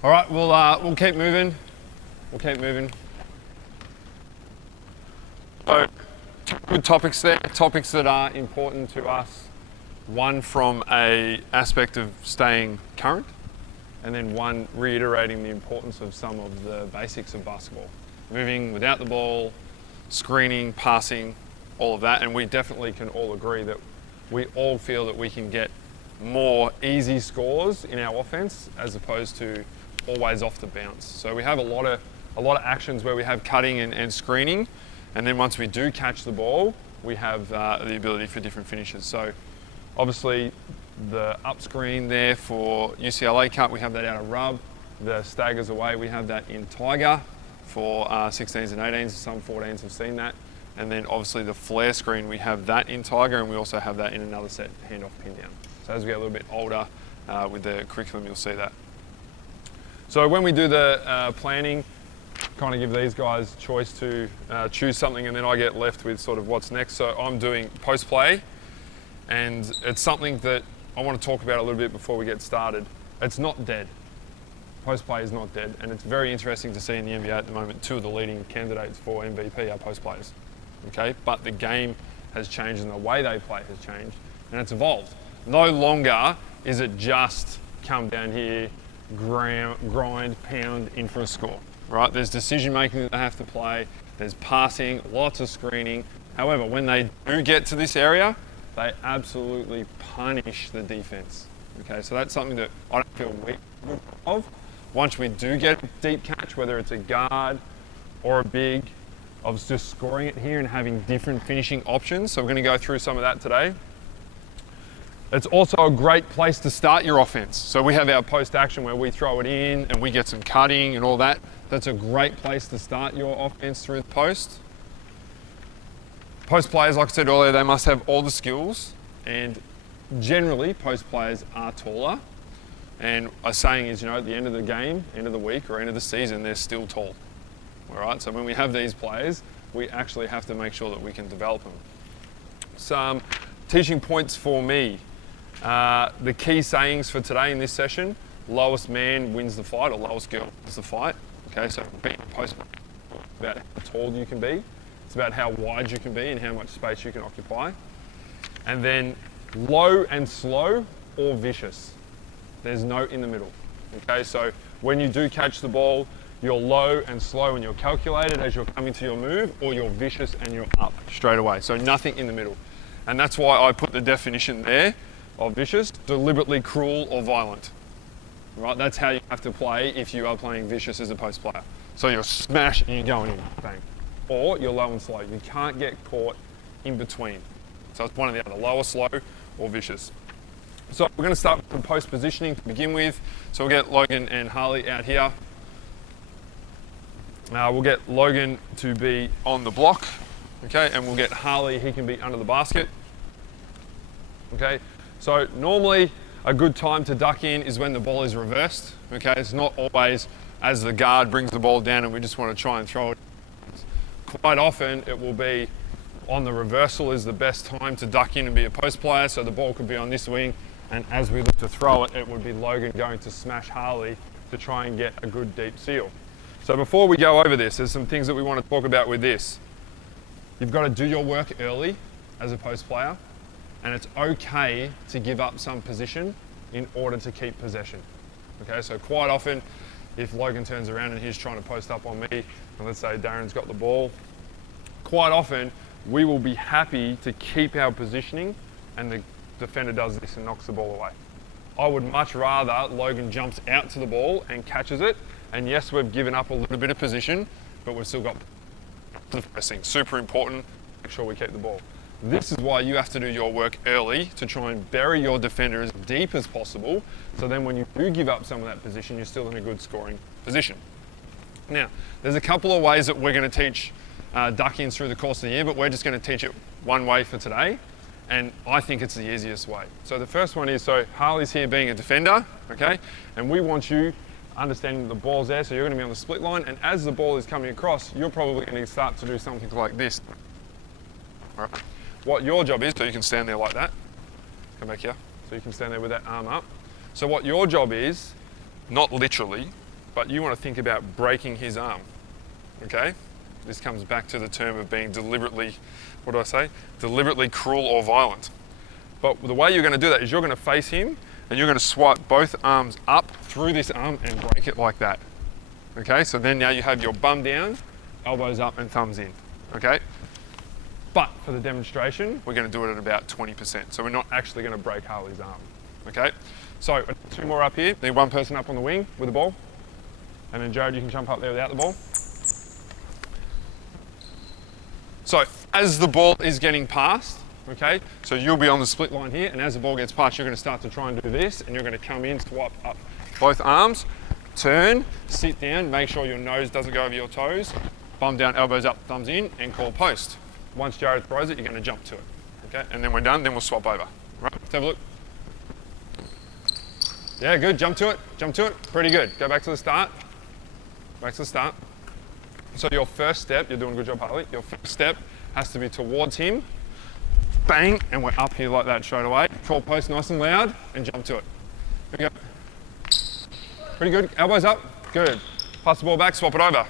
All right, we'll keep moving. We'll keep moving. So, two good topics there, topics that are important to us. One from a aspect of staying current, and then one reiterating the importance of some of the basics of basketball. Moving without the ball, screening, passing, all of that. And we definitely can all agree that we all feel that we can get more easy scores in our offense as opposed to always off the bounce. So we have a lot of actions where we have cutting and screening, and then once we do catch the ball, we have the ability for different finishes. So obviously the up screen there for UCLA cut, we have that out of rub. The staggers away, we have that in Tiger for 16s and 18s. Some 14s have seen that. And then obviously the flare screen, we have that in Tiger, and we also have that in another set, handoff pin down. So as we get a little bit older with the curriculum, you'll see that. So when we do the planning, kind of give these guys choice to choose something, and then I get left with sort of what's next. So I'm doing post play, and it's something that I want to talk about a little bit before we get started. It's not dead. Post play is not dead, and it's very interesting to see in the NBA at the moment, two of the leading candidates for MVP are post players. Okay, but the game has changed and the way they play has changed, and it's evolved. No longer is it just come down here, grind, pound in for a score, right? There's decision making that they have to play, there's passing, lots of screening. However, when they do get to this area, they absolutely punish the defense. Okay, so that's something that I don't feel weak of. Once we do get a deep catch, whether it's a guard or a big, of just scoring it here and having different finishing options. So we're going to go through some of that today. It's also a great place to start your offense. So we have our post action where we throw it in and we get some cutting and all that. That's a great place to start your offense through the post. Post players, like I said earlier, they must have all the skills, and generally post players are taller. And a saying is, you know, at the end of the game, end of the week or end of the season, they're still tall. All right, so when we have these players, we actually have to make sure that we can develop them. Some teaching points for me. The key sayings for today in this session: lowest man wins the fight, or lowest girl wins the fight. Okay, so being a post player, about how tall you can be. It's about how wide you can be and how much space you can occupy. And then low and slow or vicious. There's no in the middle. Okay, so when you do catch the ball, you're low and slow and you're calculated as you're coming to your move, or you're vicious and you're up straight away. So nothing in the middle. And that's why I put the definition there of vicious: deliberately cruel or violent. Right? That's how you have to play if you are playing vicious as a post player. So you're smash and you're going in, bang. Or you're low and slow. You can't get caught in between. So it's one or the other, low or slow or vicious. So we're going to start with some post positioning to begin with. So we'll get Logan and Harley out here. We'll get Logan to be on the block, okay, and we'll get Harley, he can be under the basket. Okay, so normally a good time to duck in is when the ball is reversed. Okay, it's not always as the guard brings the ball down and we just want to try and throw it. Quite often it will be on the reversal is the best time to duck in and be a post player, so the ball could be on this wing, and as we look to throw it, it would be Logan going to smash Harley to try and get a good deep seal. So before we go over this, there's some things that we want to talk about with this. You've got to do your work early as a post player, and it's okay to give up some position in order to keep possession. Okay, so quite often, if Logan turns around and he's trying to post up on me, and let's say Darren's got the ball, quite often we will be happy to keep our positioning and the defender does this and knocks the ball away. I would much rather Logan jumps out to the ball and catches it, and yes, we've given up a little bit of position, but we've still got the first thing. Super important, make sure we keep the ball. This is why you have to do your work early to try and bury your defender as deep as possible, so then when you do give up some of that position, you're still in a good scoring position. Now, there's a couple of ways that we're going to teach duck-ins through the course of the year, but we're just going to teach it one way for today, and I think it's the easiest way. So the first one is, so Harley's here being a defender, okay, and we want you understanding the ball's there, so you're going to be on the split line, and as the ball is coming across, you're probably going to start to do something like this. All right. What your job is, so you can stand there like that. Come back here. So you can stand there with that arm up. So what your job is, not literally, but you want to think about breaking his arm, okay? This comes back to the term of being deliberately, what do I say? Deliberately cruel or violent. But the way you're going to do that is you're going to face him and you're going to swipe both arms up through this arm and break it like that. Okay, so then now you have your bum down, elbows up and thumbs in, okay? But for the demonstration, we're going to do it at about 20%. So we're not actually going to break Harley's arm, okay? So 2 more up here. Need 1 person up on the wing with the ball. And then Jared, you can jump up there without the ball. So as the ball is getting passed, okay, so you'll be on the split line here, and as the ball gets passed, you're going to start to try and do this, and you're going to come in, swipe up both arms, turn, sit down, make sure your nose doesn't go over your toes, bum down, elbows up, thumbs in, and call post. Once Jared throws it, you're going to jump to it, okay? And then we're done, then we'll swap over. Right, let's have a look. Yeah, good, jump to it, pretty good. Go back to the start, back to the start. So your first step, you're doing a good job, Harley, your first step has to be towards him, bang, and we're up here like that straight away. Call post nice and loud, and jump to it. Here we go. Pretty good, elbows up, good. Pass the ball back, swap it over.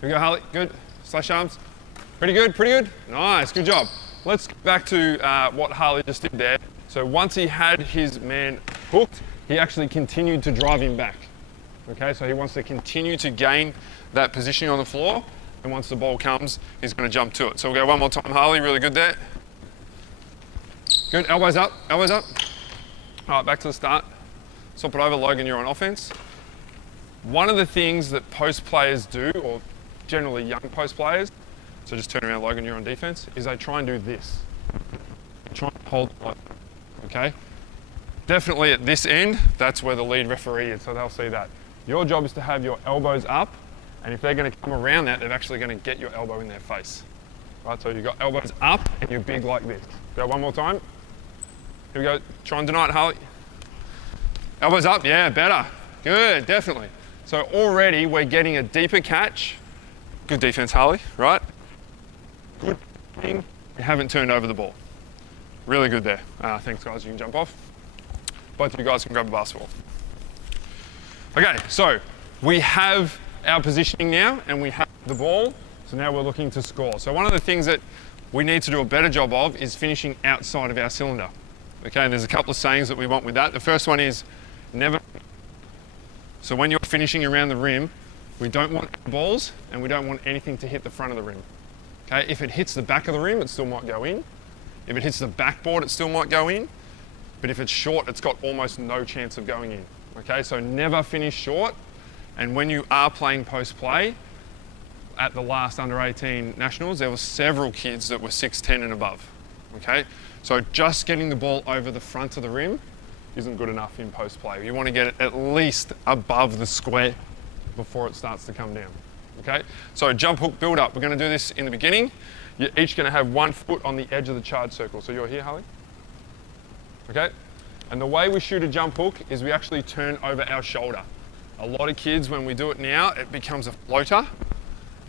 Here we go, Harley, good. Slash arms, pretty good, pretty good. Nice, good job. Let's get back to what Harley just did there. So once he had his man hooked, he actually continued to drive him back. Okay, so he wants to continue to gain that positioning on the floor, and once the ball comes, he's going to jump to it. So we'll go one more time, Harley, really good there. Good, elbows up, elbows up. All right, back to the start. Swap it over, Logan, you're on offense. One of the things that post players do, or generally young post players, so just turn around, Logan, you're on defense, is they try and do this. Try and hold it, okay? Definitely at this end, that's where the lead referee is, so they'll see that. Your job is to have your elbows up, and if they're going to come around that, they're actually going to get your elbow in their face. Right, so you've got elbows up, and you're big like this. Go one more time. Here we go, try and deny it, Harley. Elbows up, yeah, better. Good, definitely. So already we're getting a deeper catch. Good defense, Harley, right? Good thing, we haven't turned over the ball. Really good there. Thanks, guys, you can jump off. Both of you guys can grab a basketball. Okay, so we have our positioning now and we have the ball, so now we're looking to score. So one of the things that we need to do a better job of is finishing outside of our cylinder. Okay, and there's a couple of sayings that we want with that. The first one is never. So when you're finishing around the rim, we don't want balls and we don't want anything to hit the front of the rim. Okay, if it hits the back of the rim, it still might go in. If it hits the backboard, it still might go in. But if it's short, it's got almost no chance of going in. Okay, so never finish short. And when you are playing post play, at the last under 18 nationals, there were several kids that were 6'10" and above. Okay, so just getting the ball over the front of the rim isn't good enough in post play. You want to get it at least above the square before it starts to come down. Okay, so jump hook build up. We're going to do this in the beginning. You're each going to have 1 foot on the edge of the charge circle. So you're here, Harley. Okay, and the way we shoot a jump hook is we actually turn over our shoulder. A lot of kids, when we do it now, it becomes a floater.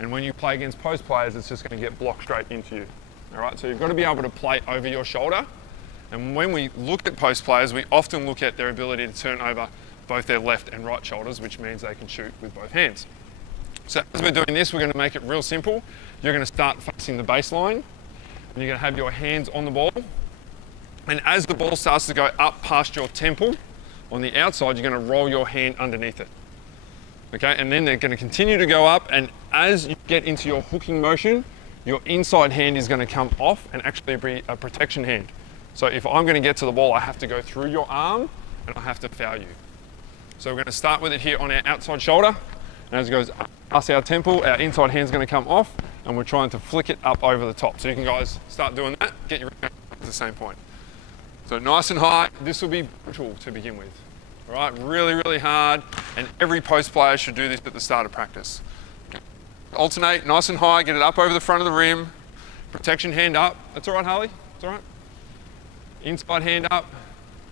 And when you play against post players, it's just going to get blocked straight into you. All right, so you've got to be able to play over your shoulder. And when we look at post players, we often look at their ability to turn over both their left and right shoulders, which means they can shoot with both hands. So as we're doing this, we're going to make it real simple. You're going to start facing the baseline, and you're going to have your hands on the ball. And as the ball starts to go up past your temple, on the outside, you're going to roll your hand underneath it. Okay, and then they're going to continue to go up, and as you get into your hooking motion, your inside hand is going to come off and actually be a protection hand. So if I'm going to get to the ball, I have to go through your arm, and I have to foul you. So we're going to start with it here on our outside shoulder, and as it goes up past our temple, our inside hand's going to come off, and we're trying to flick it up over the top. So you can guys start doing that, get your at the same point. So nice and high, this will be brutal to begin with. All right, really, really hard, and every post player should do this at the start of practice. Alternate, nice and high, get it up over the front of the rim, protection hand up. That's all right, Harley, that's all right. Inside hand up,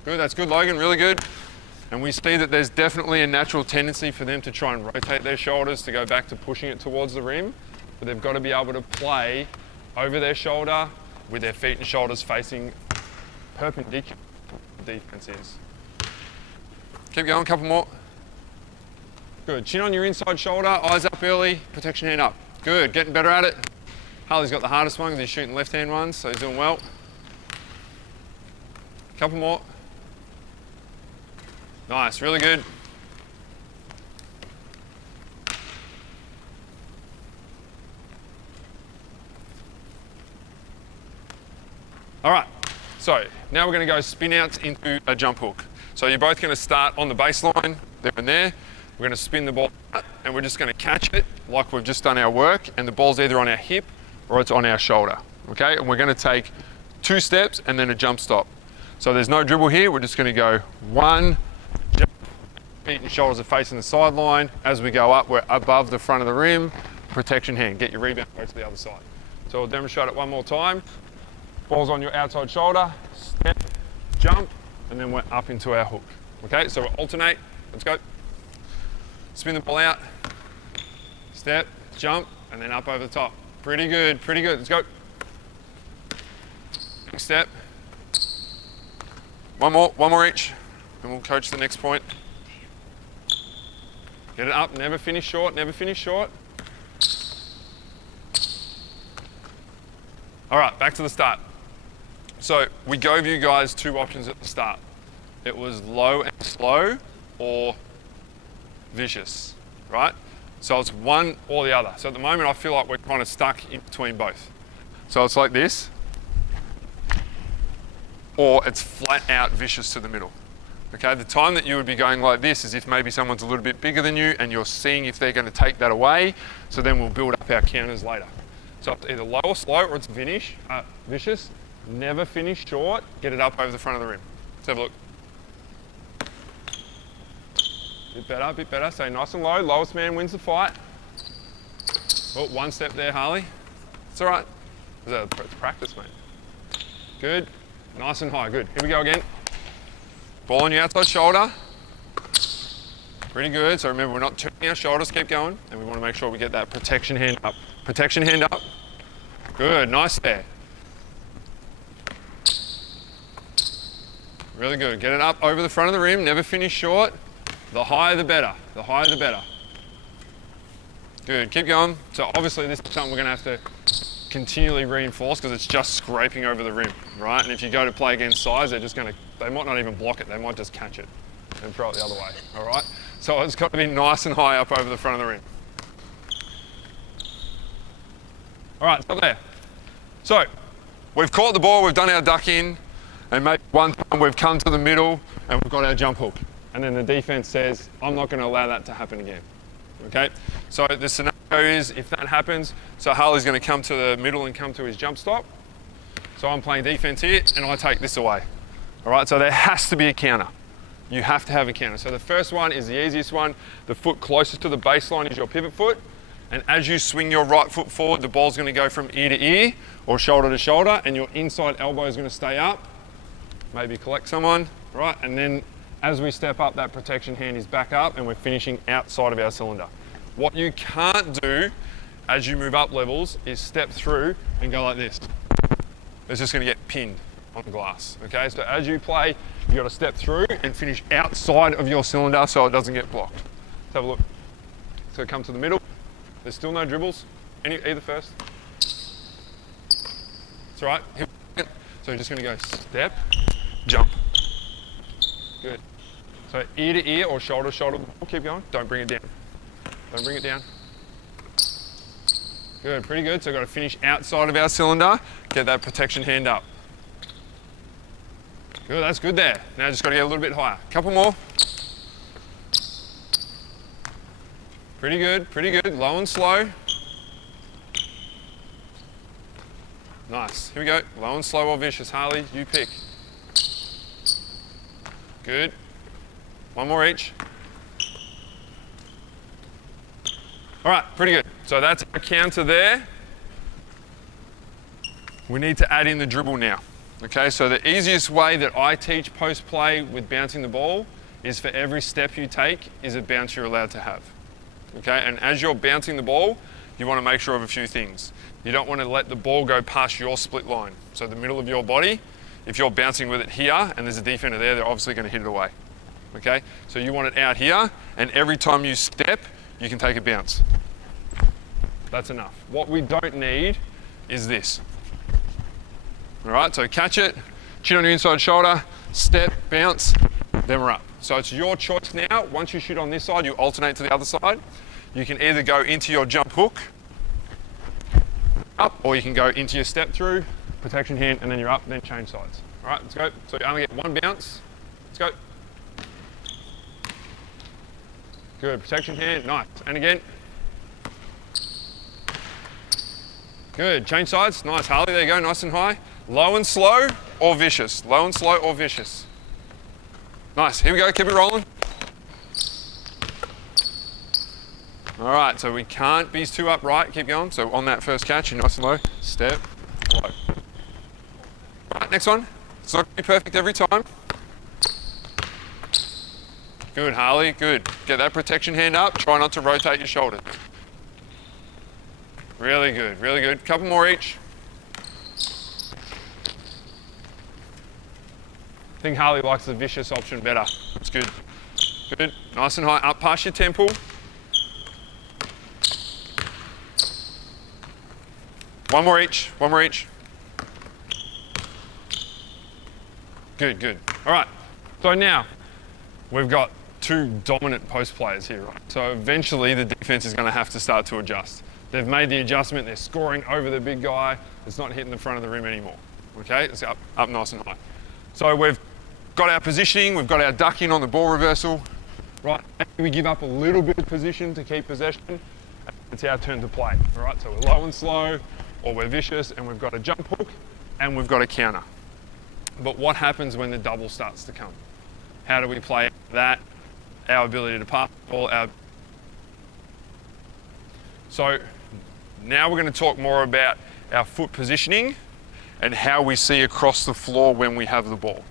good, that's good, Logan, really good. And we see that there's definitely a natural tendency for them to try and rotate their shoulders to go back to pushing it towards the rim, but they've got to be able to play over their shoulder with their feet and shoulders facing perpendicular to what the defense is. Keep going, couple more. Good, chin on your inside shoulder, eyes up early, protection hand up. Good, getting better at it. Harley's got the hardest one because he's shooting left-hand ones, so he's doing well. Couple more. Nice, really good. All right, so now we're going to go spin outs into a jump hook. So you're both going to start on the baseline, there and there. We're going to spin the ball out and we're just going to catch it like we've just done our work, and the ball's either on our hip or it's on our shoulder, okay? And we're going to take 2 steps and then a jump stop. So there's no dribble here, we're just going to go 1, jump, feet and shoulders are facing the sideline. As we go up, we're above the front of the rim, protection hand, get your rebound, go to the other side. So we'll demonstrate it one more time. Ball's on your outside shoulder, step, jump, and then we're up into our hook. Okay, so we'll alternate, let's go. Spin the ball out, step, jump, and then up over the top. Pretty good, let's go. Next step. One more each, and we'll coach the next point. Get it up, never finish short, never finish short. All right, back to the start. So we gave you guys 2 options at the start. It was low and slow or vicious, right? So it's one or the other. So at the moment I feel like we're kind of stuck in between both. So it's like this, or it's flat out vicious to the middle. Okay, the time that you would be going like this is if maybe someone's a little bit bigger than you and you're seeing if they're going to take that away, so then we'll build up our counters later. So it's either low or slow or it's vicious. Never finish short, get it up over the front of the rim. Let's have a look. Bit better, stay nice and low, lowest man wins the fight. Oh, 1 step there, Harley. It's all right, it's practice, mate. Good, nice and high, good. Here we go again. Ball on your outside shoulder. Pretty good, so remember we're not turning our shoulders, keep going, and we want to make sure we get that protection hand up. Protection hand up. Good, nice there. Really good, get it up over the front of the rim, never finish short. The higher the better, the higher the better. Good, keep going. So obviously this is something we're gonna have to continually reinforce because it's just scraping over the rim, right? And if you go to play against size, they might not even block it, they might just catch it and throw it the other way, all right? So it's got to be nice and high up over the front of the rim. All right, stop there. So we've caught the ball, we've done our duck in, and maybe one time we've come to the middle and we've got our jump hook. And then the defense says, I'm not going to allow that to happen again. Okay? So the scenario is, if that happens, so Harley's going to come to the middle and come to his jump stop. So I'm playing defense here and I take this away. All right, so there has to be a counter. You have to have a counter. So the first one is the easiest one. The foot closest to the baseline is your pivot foot. And as you swing your right foot forward, the ball's going to go from ear to ear or shoulder to shoulder, and your inside elbow is going to stay up. Maybe collect someone, right? And then as we step up, that protection hand is back up and we're finishing outside of our cylinder. What you can't do as you move up levels is step through and go like this. It's just going to get pinned on the glass, okay? So as you play, you've got to step through and finish outside of your cylinder so it doesn't get blocked. Let's have a look. So come to the middle. There's still no dribbles. Either first. It's all right. So you're just going to go step, jump. Good. So ear to ear or shoulder to shoulder. Keep going. Don't bring it down. Don't bring it down. Good, pretty good. So we've got to finish outside of our cylinder. Get that protection hand up. Good, that's good there. Now just got to get a little bit higher. Couple more. Pretty good, pretty good. Low and slow. Nice. Here we go. Low and slow or vicious. Harley, you pick. Good. One more each. All right, pretty good. So that's a counter there. We need to add in the dribble now. Okay, so the easiest way that I teach post play with bouncing the ball is for every step you take is a bounce you're allowed to have. Okay, and as you're bouncing the ball, you want to make sure of a few things. You don't want to let the ball go past your split line. So the middle of your body, if you're bouncing with it here and there's a defender there, they're obviously going to hit it away. okay? So you want it out here, and every time you step, you can take a bounce. That's enough. What we don't need is this. All right, so catch it, chin on your inside shoulder, step, bounce, then we're up. So it's your choice now. Once you shoot on this side, you alternate to the other side. You can either go into your jump hook, up, or you can go into your step through, protection hand, and then you're up, then change sides. All right, let's go. So you only get one bounce. Let's go. Good, protection hand, nice. And again. Good, change sides, nice, Harley, there you go, nice and high. Low and slow, or vicious. Low and slow, or vicious. Nice, here we go, keep it rolling. All right, so we can't be too upright, keep going. So on that first catch, you're nice and low, step, low. All right, next one. It's not gonna be perfect every time. Good, Harley, good. Get that protection hand up, try not to rotate your shoulders. Really good, really good. Couple more each. I think Harley likes the vicious option better. It's good. Good, nice and high, up past your temple. One more each, one more each. Good, good. All right, so now we've got two dominant post players here, right? So eventually the defense is gonna have to start to adjust. They've made the adjustment, they're scoring over the big guy, it's not hitting the front of the rim anymore, okay? It's up nice and high. So we've got our positioning, we've got our ducking on the ball reversal, right? We give up a little bit of position to keep possession, it's our turn to play, all right? So we're low and slow, or we're vicious, and we've got a jump hook, and we've got a counter. But what happens when the double starts to come? How do we play that? Our ability to pass the ball, So now we're going to talk more about our foot positioning and how we see across the floor when we have the ball.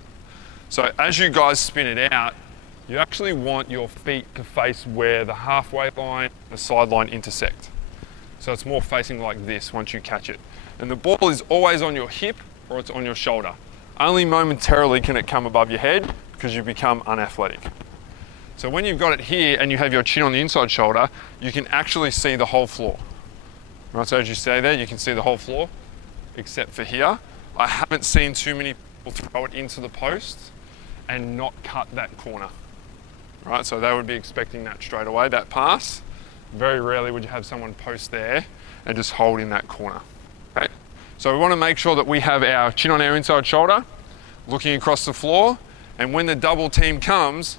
So as you guys spin it out, you actually want your feet to face where the halfway line and the sideline intersect. So it's more facing like this once you catch it. And the ball is always on your hip or it's on your shoulder. Only momentarily can it come above your head because you become unathletic. So when you've got it here and you have your chin on the inside shoulder, you can actually see the whole floor. Right, so as you stay there, you can see the whole floor, except for here. I haven't seen too many people throw it into the post and not cut that corner. Right, so they would be expecting that straight away, that pass. Very rarely would you have someone post there and just hold in that corner. Okay? So we want to make sure that we have our chin on our inside shoulder, looking across the floor, and when the double team comes,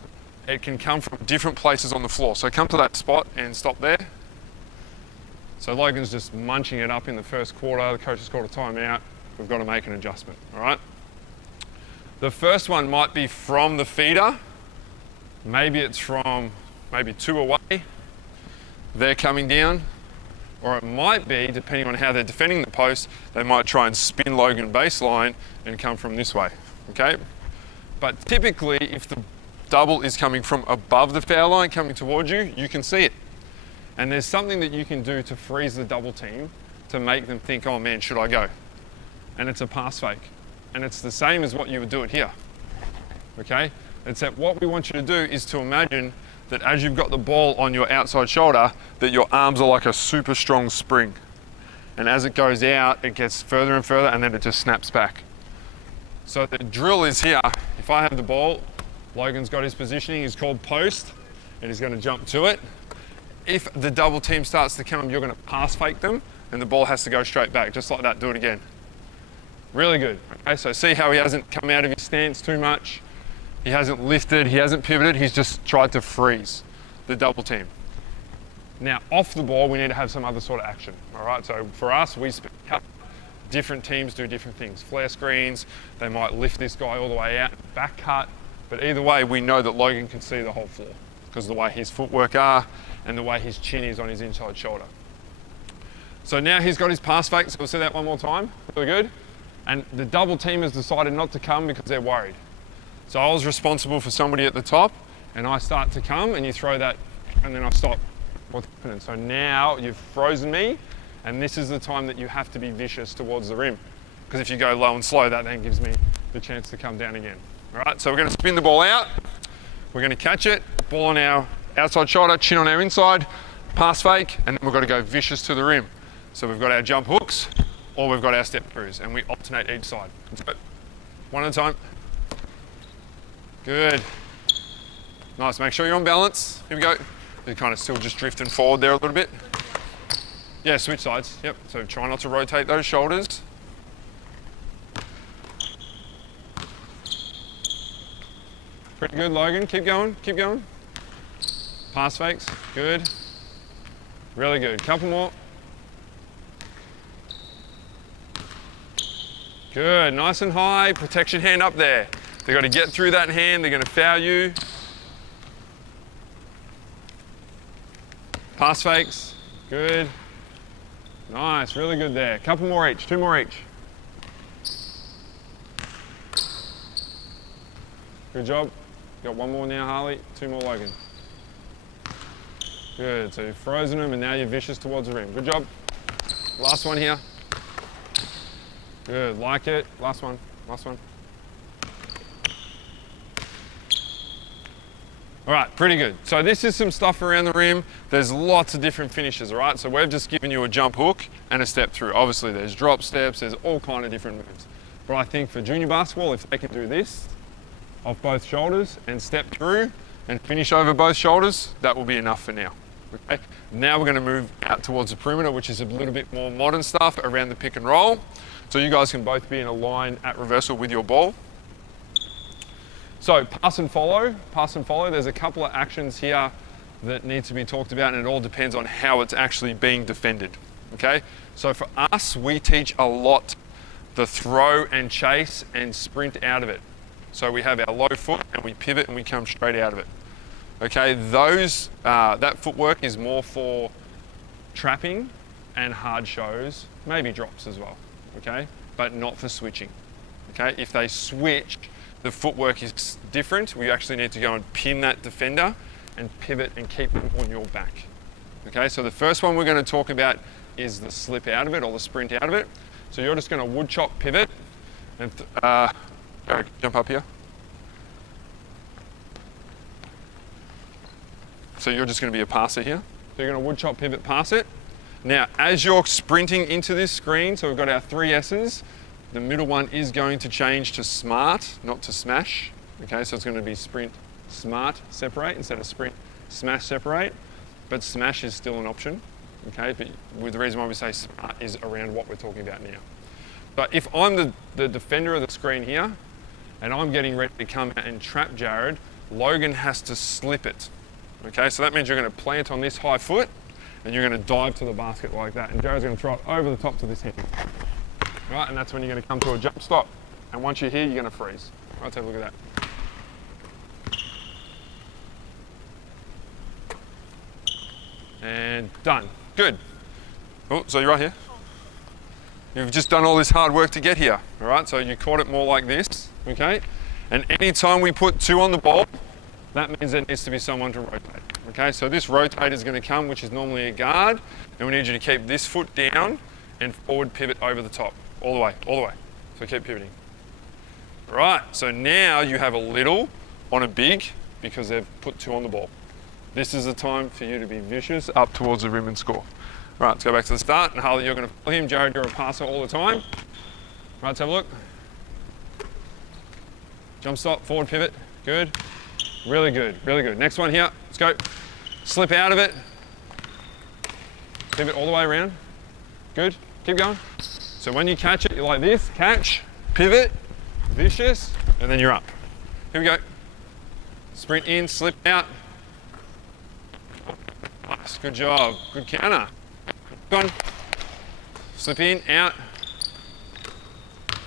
it can come from different places on the floor. So come to that spot and stop there. So Logan's just munching it up in the first quarter. The coach has called a timeout. We've got to make an adjustment, all right? The first one might be from the feeder. Maybe it's from maybe 2 away. They're coming down. Or it might be, depending on how they're defending the post, they might try and spin Logan baseline and come from this way, okay? But typically, if the double is coming from above the foul line, coming towards you, you can see it. And there's something that you can do to freeze the double team to make them think, oh man, should I go? And it's a pass fake. And it's the same as what you would do it here, okay? Except what we want you to do is to imagine that as you've got the ball on your outside shoulder, that your arms are like a super strong spring. And as it goes out, it gets further and further and then it just snaps back. So the drill is here. If I have the ball, Logan's got his positioning, he's called post, and he's going to jump to it. If the double team starts to come, you're going to pass fake them, and the ball has to go straight back, just like that. Do it again. Really good. Okay, so see how he hasn't come out of his stance too much. He hasn't lifted, he hasn't pivoted, he's just tried to freeze the double team. Now, off the ball, we need to have some other sort of action. All right, so for us, we spin cut. Different teams do different things. Flare screens, they might lift this guy all the way out, back cut. But either way, we know that Logan can see the whole floor because of the way his footwork are and the way his chin is on his inside shoulder. So now he's got his pass fake, so we'll see that one more time. Really good. And the double team has decided not to come because they're worried. So I was responsible for somebody at the top, and I start to come, and you throw that, and then I stop. What's happening? So now you've frozen me, and this is the time that you have to be vicious towards the rim. Because if you go low and slow, that then gives me the chance to come down again. All right, so we're going to spin the ball out. We're going to catch it, ball on our outside shoulder, chin on our inside, pass fake, and then we've got to go vicious to the rim. So we've got our jump hooks, or we've got our step throughs, and we alternate each side. Let's go. One at a time. Good. Nice, make sure you're on balance. Here we go. You're kind of still just drifting forward there a little bit. Yeah, switch sides, yep. So try not to rotate those shoulders. Pretty good, Logan, keep going, keep going. Pass fakes, good. Really good, couple more. Good, nice and high, protection hand up there. They've got to get through that hand, they're going to foul you. Pass fakes, good. Nice, really good there. Couple more each, 2 more each. Good job. Got 1 more now, Harley. 2 more, Logan. Good, so you've frozen them and now you're vicious towards the rim. Good job. Last one here. Good, like it. Last one, last one. All right, pretty good. So this is some stuff around the rim. There's lots of different finishes, all right? So we've just given you a jump hook and a step through. Obviously there's drop steps, there's all kind of different moves. But I think for junior basketball, if they can do this off both shoulders and step through and finish over both shoulders, that will be enough for now. Okay? Now we're gonna move out towards the perimeter, which is a little bit more modern stuff around the pick and roll. So you guys can both be in a line at reversal with your ball. So pass and follow, there's a couple of actions here that need to be talked about, and it all depends on how it's actually being defended, okay? So for us, we teach a lot the throw and chase and sprint out of it. So we have our low foot and we pivot and we come straight out of it. Okay, that footwork is more for trapping and hard shows, maybe drops as well, okay? But not for switching, okay? If they switch, the footwork is different. We actually need to go and pin that defender and pivot and keep them on your back. Okay, so the first one we're going to talk about is the slip out of it or the sprint out of it. So you're just going to wood chop pivot and jump up here. So you're just going to be a passer here. So you're going to wood chop pivot pass it. Now as you're sprinting into this screen, so we've got our 3 S's. The middle one is going to change to smart, not to smash. Okay, so it's going to be sprint, smart, separate instead of sprint, smash, separate. But smash is still an option. Okay, but the reason why we say smart is around what we're talking about now. But if I'm the defender of the screen here, and I'm getting ready to come out and trap Jared, Logan has to slip it. Okay, so that means you're going to plant on this high foot, and you're going to dive to the basket like that, and Jared's going to throw it over the top to this hand. Right, and that's when you're going to come to a jump stop. And once you're here, you're going to freeze. Right, let's have a look at that. And done. Good. Oh, so you're right here. You've just done all this hard work to get here. All right, so you caught it more like this, okay? And anytime we put 2 on the ball, that means there needs to be someone to rotate. Okay, so this rotate is going to come, which is normally a guard, and we need you to keep this foot down and forward pivot over the top. All the way, all the way. So keep pivoting. Right, so now you have a little on a big because they've put 2 on the ball. This is the time for you to be vicious up towards the rim and score. Right, let's go back to the start. And Harley, you're going to follow him. Jared, you're a passer all the time. Right, let's have a look. Jump stop, forward pivot. Good. Really good, really good. Next one here. Let's go. Slip out of it. Pivot all the way around. Good. Keep going. So when you catch it, you're like this, catch, pivot, vicious, and then you're up. Here we go. Sprint in, slip out. Nice, good job, good counter. Go on. Slip in, out.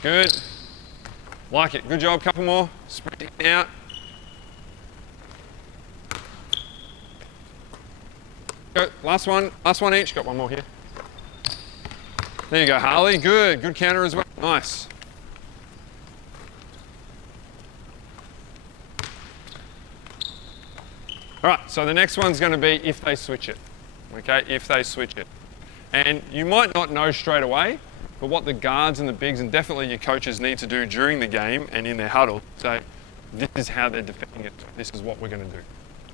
Good. Like it, good job, couple more. Sprint in, out. Go, last one each. Got 1 more here. There you go, Harley. Good, good counter as well. Nice. All right, so the next one's going to be if they switch it. Okay, if they switch it. And you might not know straight away, but what the guards and the bigs and definitely your coaches need to do during the game and in their huddle, say, this is how they're defending it. This is what we're going to do.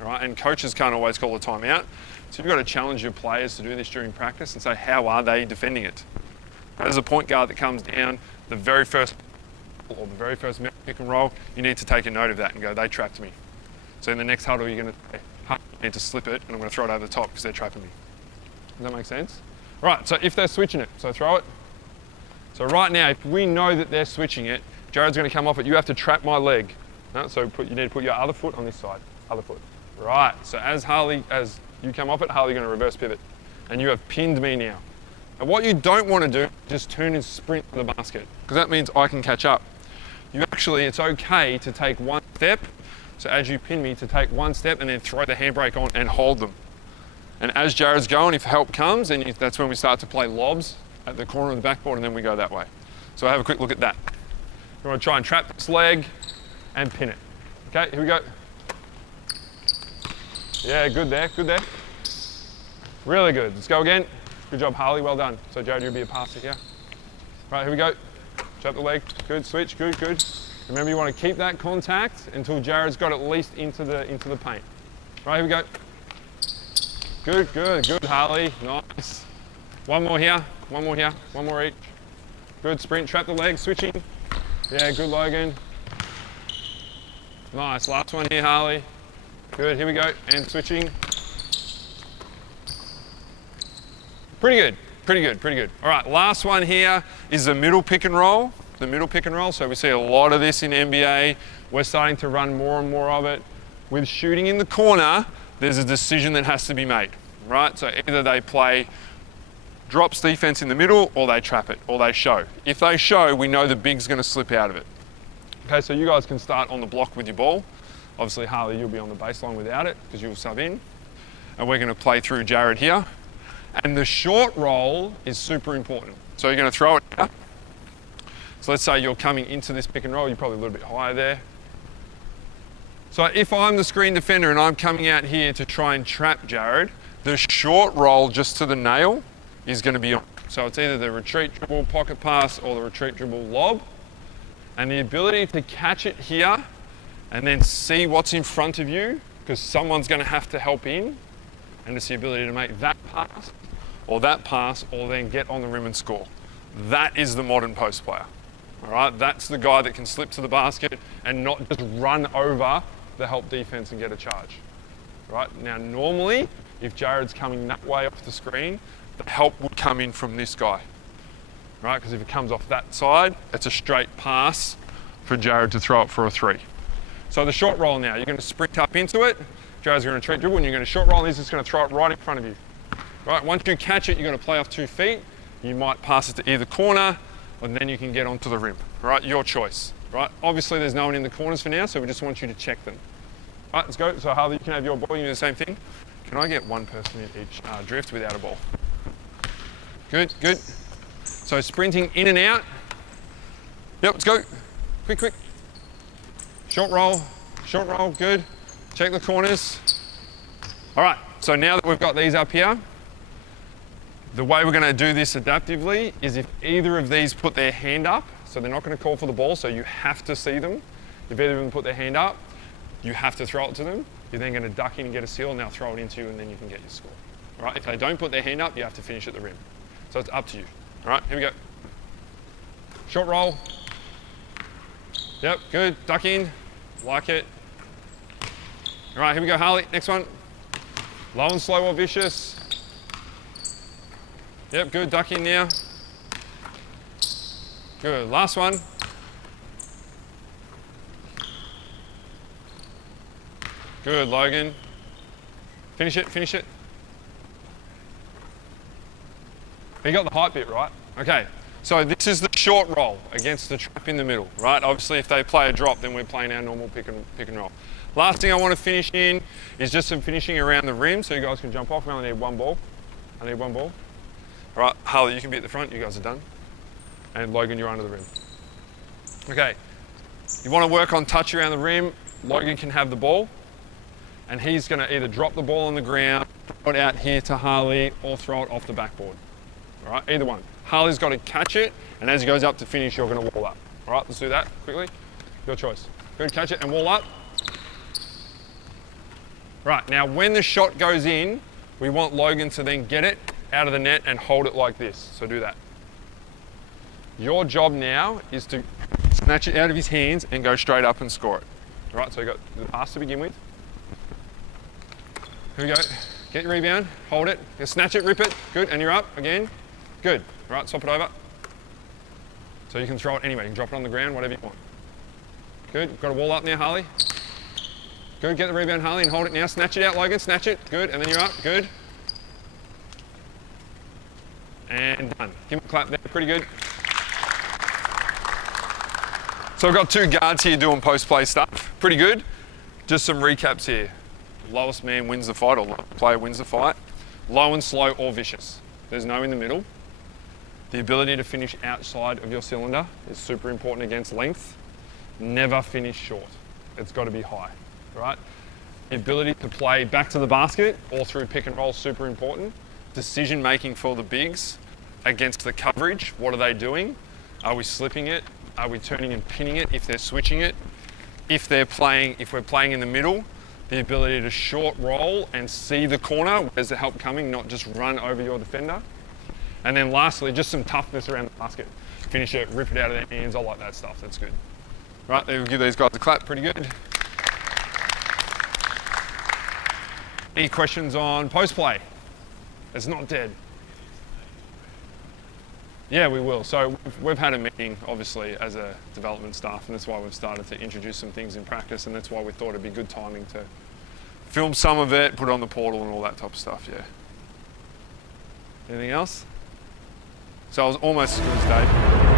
All right, and coaches can't always call a timeout. So you've got to challenge your players to do this during practice and say, how are they defending it? As a point guard that comes down, the very first pick and roll, you need to take a note of that and go, they trapped me. So in the next huddle, you're going to say, I need to slip it, and I'm going to throw it over the top because they're trapping me. Does that make sense? Right, so if they're switching it, so throw it. So right now, if we know that they're switching it, Jared's going to come off it. You have to trap my leg. No? So you need to put your other foot on this side, other foot. Right, so as you come off it, Harley's going to reverse pivot. And you have pinned me now. And what you don't want to do is just turn and sprint to the basket, because that means I can catch up. It's okay to take one step. So as you pin me, to take one step and then throw the handbrake on and hold them. And as Jared's going, if help comes, then that's when we start to play lobs at the corner of the backboard, and then we go that way. So have a quick look at that. You want to try and trap this leg and pin it. Okay, here we go. Yeah, good there, good there. Really good. Let's go again. Good job, Harley, well done. So Jared, you'll be a passer here. Right, here we go. Trap the leg, good, switch, good, good. Remember, you want to keep that contact until Jared's got at least into the paint. Right, here we go. Good, good, good, Harley, nice. One more here, one more each. Good, sprint, trap the leg, switching. Yeah, good, Logan. Nice, last one here, Harley. Good, here we go, and switching. Pretty good, pretty good, pretty good. All right, last one here is the middle pick and roll. The middle pick and roll, so we see a lot of this in NBA. We're starting to run more and more of it. With shooting in the corner, there's a decision that has to be made, right? So either they play drops defense in the middle, or they trap it, or they show. If they show, we know the big's gonna slip out of it. Okay, so you guys can start on the block with your ball. Obviously, Harley, you'll be on the baseline without it, because you'll sub in. And we're gonna play through Jared here. And the short roll is super important. So you're gonna throw it here. So let's say you're coming into this pick and roll, you're probably a little bit higher there. So if I'm the screen defender and I'm coming out here to try and trap Jared, the short roll just to the nail is going to be on. So it's either the retreat dribble pocket pass or the retreat dribble lob. And the ability to catch it here and then see what's in front of you, because someone's going to have to help in, and it's the ability to make that pass or then get on the rim and score. That is the modern post player. All right, that's the guy that can slip to the basket and not just run over the help defense and get a charge. Right, now normally, if Jared's coming that way off the screen, the help would come in from this guy. Right, because if it comes off that side, it's a straight pass for Jared to throw it for a three. So the short roll now, you're going to sprint up into it, Jared's going to retreat dribble, and you're going to short roll, and he's just going to throw it right in front of you. Right, once you catch it, you're going to play off 2 feet. You might pass it to either corner, and then you can get onto the rim, right? Your choice, right? Obviously, there's no one in the corners for now, so we just want you to check them. All right, let's go. So Harley, you can have your ball, you do the same thing. Can I get one person in each drift without a ball? Good, good. So sprinting in and out. Yep, let's go. Quick, quick. Short roll, good. Check the corners. All right, so now that we've got these up here, the way we're going to do this adaptively is if either of these put their hand up, so they're not going to call for the ball, so you have to see them. If either of them put their hand up, you have to throw it to them. You're then going to duck in and get a steal, and they'll throw it into you, and then you can get your score. All right, if they don't put their hand up, you have to finish at the rim. So it's up to you. All right, here we go. Short roll. Yep, good. Duck in. Like it. All right, here we go, Harley. Next one. Low and slow or vicious. Yep, good. Duck in now. Good. Last one. Good, Logan. Finish it, finish it. You got the height bit, right? Okay, so this is the short roll against the trap in the middle, right? Obviously, if they play a drop, then we're playing our normal pick and roll. Last thing I want to finish in is just some finishing around the rim, so you guys can jump off. We only need one ball. I need one ball. All right, Harley, you can be at the front. You guys are done. And Logan, you're under the rim. Okay, you want to work on touch around the rim. Logan can have the ball, and he's going to either drop the ball on the ground, throw it out here to Harley, or throw it off the backboard. All right, either one. Harley's got to catch it, and as he goes up to finish, you're going to wall up. All right, let's do that quickly. Your choice. Good, catch it and wall up. Right, now when the shot goes in, we want Logan to then get it out of the net and hold it like this. So do that. Your job now is to snatch it out of his hands and go straight up and score it. All right, so you got the pass to begin with. Here we go. Get your rebound, hold it, you snatch it, rip it, good, and you're up again. Good. All right, swap it over. So you can throw it anywhere, you can drop it on the ground, whatever you want. Good, got a wall up now, Harley. Good, get the rebound, Harley, and hold it now. Snatch it out, Logan, snatch it, good, and then you're up, good. And done. Give him a clap there, pretty good. So I've got two guards here doing post-play stuff, pretty good. Just some recaps here. Lowest man wins the fight, or lowest player wins the fight. Low and slow or vicious. There's no in the middle. The ability to finish outside of your cylinder is super important against length. Never finish short. It's got to be high, right? The ability to play back to the basket or through pick and roll is super important. Decision making for the bigs against the coverage. What are they doing? Are we slipping it? Are we turning and pinning it if they're switching it? If we're playing in the middle, the ability to short roll and see the corner, where's the help coming, not just run over your defender. And then lastly, just some toughness around the basket. Finish it, rip it out of their hands, I like that stuff, that's good. Right, we'll give these guys a clap, pretty good. Any questions on post play? It's not dead. Yeah, we will. So we've had a meeting, obviously, as a development staff, and that's why we've started to introduce some things in practice, and that's why we thought it'd be good timing to film some of it, put it on the portal and all that type of stuff, yeah. Anything else? So I was almost as good as Dave.